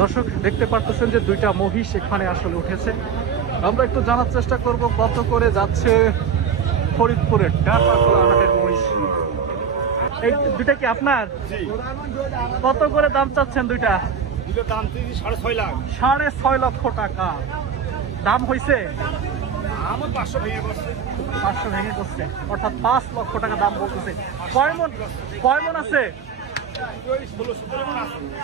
দর্শক দেখতে পারতেছেন যে দুইটা মহিষ এখানে আসলে উঠেছে। আমরা একটু জানার চেষ্টা করব কত করে যাচ্ছে ফরিদপুরের ডাকাতলা হাটের মহিষ। এই দুইটা কি আপনার? কত করে দাম চাচ্ছেন দুইটা? দাম 6.5 লাখ। 6.5 লক্ষ টাকা দাম হয়েছে। 500 ভেঙে করছে। 500 ভেঙে করছে, অর্থাৎ 5 লক্ষ টাকা দাম বলতেছে। কয় মন আছে?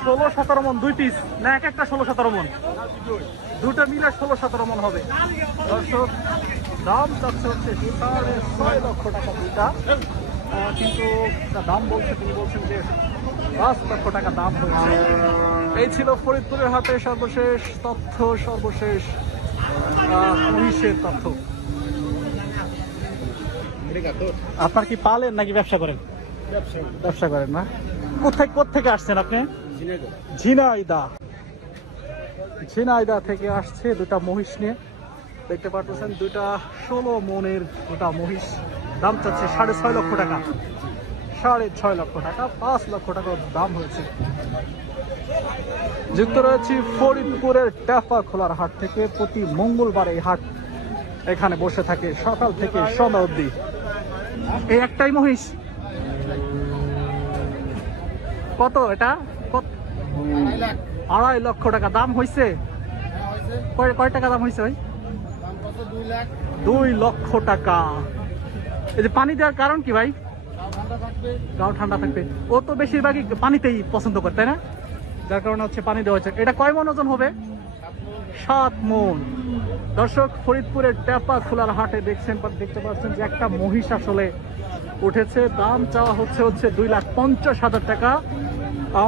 16-17 মন। 2 পিস না এক একটা 16-17 মন? দুটো মিলে 16-17 মন হবে। দর্শক দাম চাচ্ছে হচ্ছে 6.5 লক্ষ টাকা দুইটা, কিন্তু দাম বলছে, তিনি বলছেন যে 5 লক্ষ টাকা দাম হয়েছে। এই ছিল ফরিদপুরের হাটে সর্বশেষ তথ্য, সর্বশেষ মহিষের তথ্য। আপনার কি পালেন নাকি ব্যবসা করেন? ব্যবসা করেন না? কোথেকে আসছেন আপনি? ঝিনাইদহ থেকে আসছে দুটা মহিষ নিয়ে। দেখতে পাচ্ছেন দুটা 16 মনের দুটা মহিষ। দাম চাচ্ছে 6.5 লক্ষ টাকা। 6.5 লক্ষ টাকা, 5 লক্ষ টাকা দাম হয়েছে। যুক্ত রয়েছি ফরিদপুরের টেপাখোলার হাট থেকে। প্রতি মঙ্গলবার এই হাট এখানে বসে থাকে সকাল থেকে সন্ধ্যা অবধি। এই একটাই মহিষ কত? এটা 2.5 লক্ষ টাকা দাম হয়েছে। কয় টাকা দাম হয়েছে ভাই? 2 লক্ষ টাকা। এই যে পানি দেওয়ার কারণ কি ভাই? গাও ঠান্ডা থাকবে। ও তো বেশিরভাগই পানিতেই পছন্দ করে, তাই না? যার কারণে হচ্ছে পানি দেওয়া হচ্ছে। এটা কয় মন ওজন হবে? 7 মন। দর্শক ফরিদপুরের টেপাখোলার হাটে দেখতে পাচ্ছেন যে একটা মহিষ আসলে উঠেছে। দাম চাওয়া হচ্ছে 2,50,000 টাকা।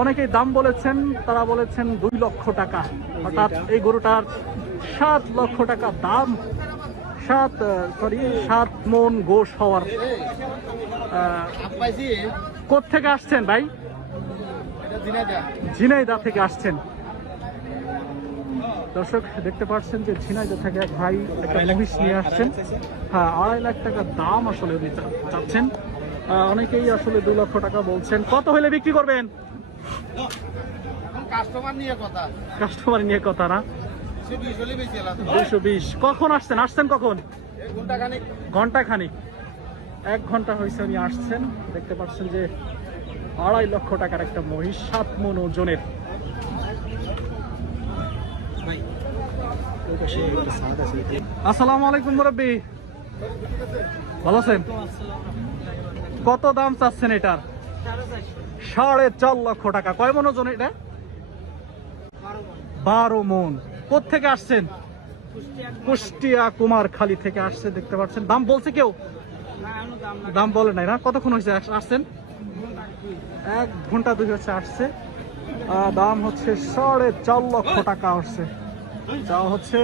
অনেকেই দাম বলেছেন, তারা বলেছেন 2 লক্ষ টাকা। অর্থাৎ এই গরুটার 7 লক্ষ টাকা দাম। 7 মন গোশ হওয়ার। কোত্থেকে আসছেন ভাই? ঝিনাইদহ থেকে আসছেন। দর্শক দেখতে পাচ্ছেন যে ঝিনাইদহ থেকে এক ভাই একটা মহিষ নিয়ে আসছেন। হ্যাঁ, 2.5 লাখ টাকা দাম আসলে উনি চাচ্ছেন। অনেকেই আসলে 2 লক্ষ টাকা বলছেন। কত হলে বিক্রি করবেন? কাস্টমার নিয়ে কথা না? 220। কখন আসছেন কখন? ঘন্টা খানিক। 1 ঘন্টা হয়েছে উনি আসছেন। দেখতে পাচ্ছেন যে 2.5 লক্ষ টাকার একটা মহিষ, 7 মন ওজনের। আসসালামু আলাইকুম মুরব্বি, ভালো আছেন? কত দাম চাচ্ছেন এটার? 4.5 লক্ষ টাকা। কয় মন ওজন এটা? 12 মন। কোত্থেকে আসছেন? কুষ্টিয়া কুমারখালী থেকে আসছে। দেখতে পাচ্ছেন দাম বলছে কেউ? দাম বলে নাই না? কতক্ষণ হয়েছে আসছেন? 1 ঘন্টা 2 হচ্ছে আসছে। দাম হচ্ছে 4.5 লক্ষ টাকা আসছে। যা হচ্ছে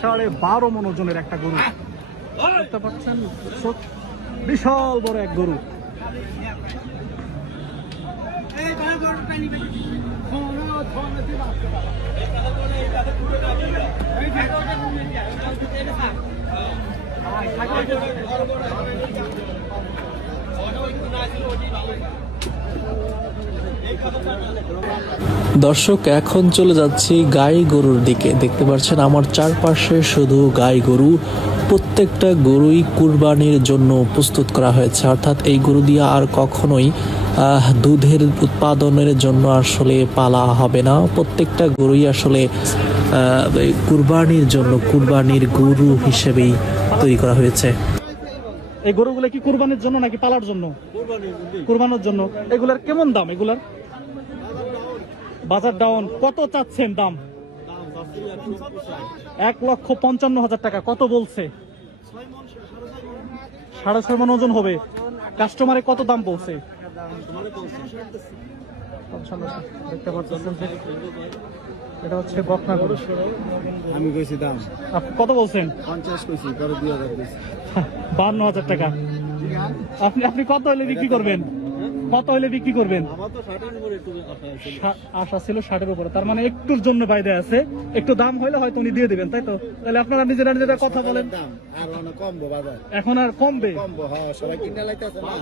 12.5 মন ওজনের একটা গরু। দেখতে পাচ্ছেন বিশাল বড় এক গরু। দর্শক এখন চলে যাচ্ছি গাই গরুর দিকে। দেখতে পাচ্ছেন আমার চারপাশে শুধু গাই গরু। প্রত্যেকটা গরুই কুরবানির জন্য প্রস্তুত করা হয়েছে, অর্থাৎ এই গরু দিয়ে আর কখনোই দুধের উৎপাদনের জন্য আসলে পালা হবে না। প্রত্যেকটা গরুই আসলে কুরবানির জন্য, কুরবানির গরু হিসেবেই তৈরি করা হয়েছে। এই গরুগুলো কি কুরবানির জন্য নাকি পালার জন্য? কুরবানির জন্য। এগুলার কেমন দাম? এগুলার বাজার ডাউন। কত চাচ্ছেন দাম? 1,55,000 টাকা। কত বলছে? 6.5 মন ওজন হবে। কাস্টমারে কত দাম বলছে? দেখতে পাচ্ছেন এটা হচ্ছে বকনা গরু। আমি কইছি দাম কত বলছেন? 50 কইছি, পরে 2000 কইছি। 52,000 টাকা। আপনি কত হলে বিক্রি করবেন? কত হলে বিক্রি করবেন? আমার তো 60 এর উপরে একটু আশা ছিল 60 এর উপরে। তার মানে একটুর জন্য বাইরে আছে। একটু দাম হইলে হয়তো উনি দিয়ে দিবেন, তাই তো? তাহলে আপনারা নিজেরা কথা বলেন। দাম আর অনেক কমবো বাজার। এখন আর কমবে? কমবো, হ্যাঁ। সবাই কিনা লাইতেছে না,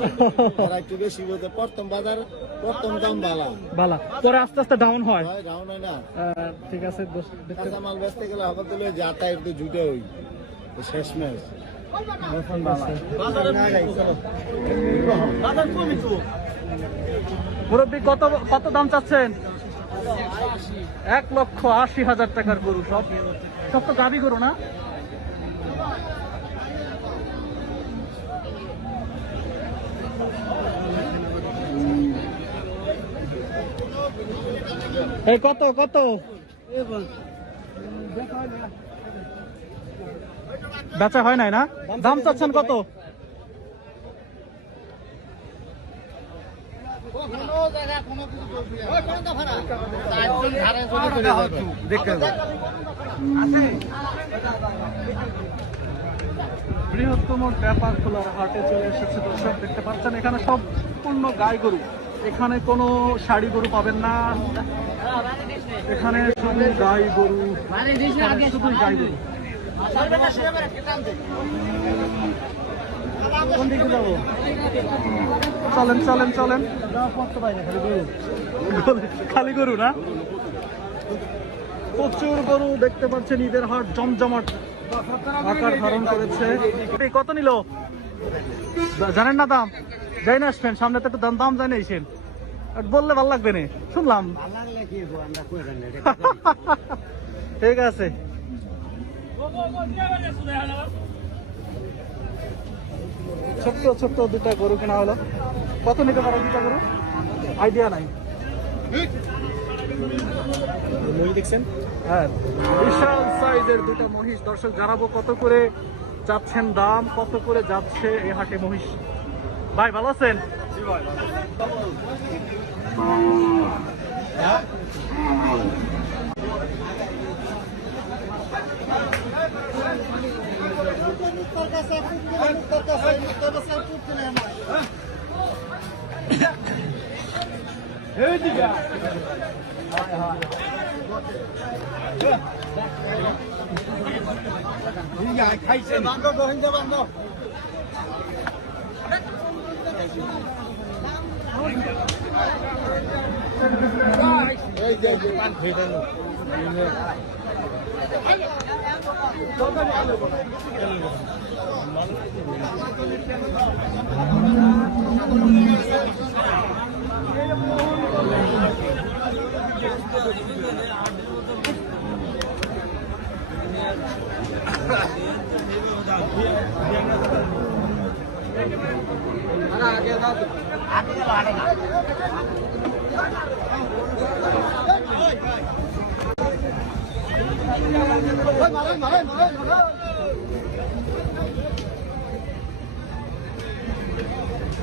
তারা একটু বেশি বলতে। প্রথম বাজার প্রথম দাম বালা বালা, পরে আস্তে আস্তে ডাউন হয়। হয় ডাউন হয় না। ঠিক আছে, দেখতে কাঁচা মাল বেচতে গেলে হঠাৎ তুলে যাতা একটু জুটে হই শেষ ম্যাচ মুরব্বী কত কত দাম চাচ্ছেন? 1,80,000 টাকার গরু। সব সব তো গাভী গরু না? এই কত কত বেচা হয় নাই না? দাম চাচ্ছেন কত? বৃহত্তম ব্যাপার খোলার হাটে চলে এসেছে দর্শক, দেখতে পাচ্ছেন এখানে সম্পূর্ণ গাই গরু। এখানে কোনো শাড়ি গরু পাবেন না, এখানে শুধু গাই গরু, শুধুই গাই গরু। কোন দিকে যাবো? চলেন চলেন চলেন, খালি গরু না, প্রচুর গরু দেখতে পাচ্ছেন। ঈদের হাট জমজমাট আকার ধারণ করেছে। কত নিল জানেন না? দাম যাই না, আসবেন সামনে তো একটু দাম দাম জানাইছেন, বললে ভাল লাগবে না, শুনলাম। ঠিক আছে, ছোট্ট ছোট্ট দুটা গরু কেনা হলো। কত নিতে পারো দুটা গরু? আইডিয়া নাই। দেখছেন? হ্যাঁ, বিশাল সাইজের দুটা মহিষ। দর্শক জানাবো কত করে যাচ্ছেন দাম, কত করে যাচ্ছে এই হাটে মহিষ। ভাই ভালো আছেন? খাইছেন বান্ধব রোহিঙ্গা বান্ধব এই যে পান খেয়ে আগে